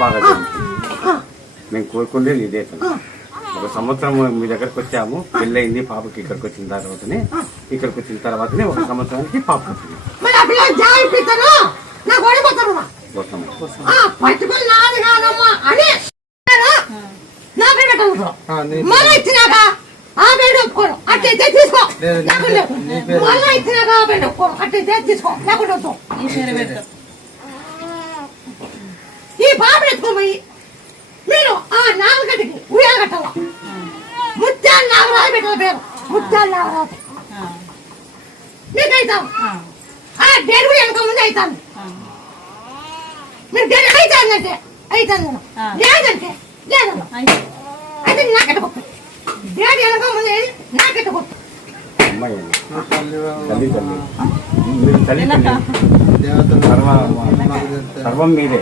బాగా జరుగుతుంది. మేము కోరుకునేది ఇదే తను. ఒక సంవత్సరం మీ దగ్గరకు వచ్చాము, పెళ్ళయింది పాపకి. ఇక్కడికి వచ్చిన తర్వాతనే ఒక సంవత్సరానికి పాప వచ్చింది. ఈ పాప ఎత్తుకోపోయి మీరు ఆ నాలుగడికి ఉయ్యాల కట్టాల. ముత్యాలు నాగరాజు పెట్టాల పేరు, ముత్యాలు నాగరాజు. మీకు అవుతాం ఆ డేట్ కూడా వెనక ముందు అవుతాను. మీరు డేట్ అవుతానంటే అవుతాను, లేదంటే లేదన్నా. అయితే నాకెట్టకొట్టు డేట్ వెనక ముందు నాకెట్టకొట్టు. సర్వం మీదే.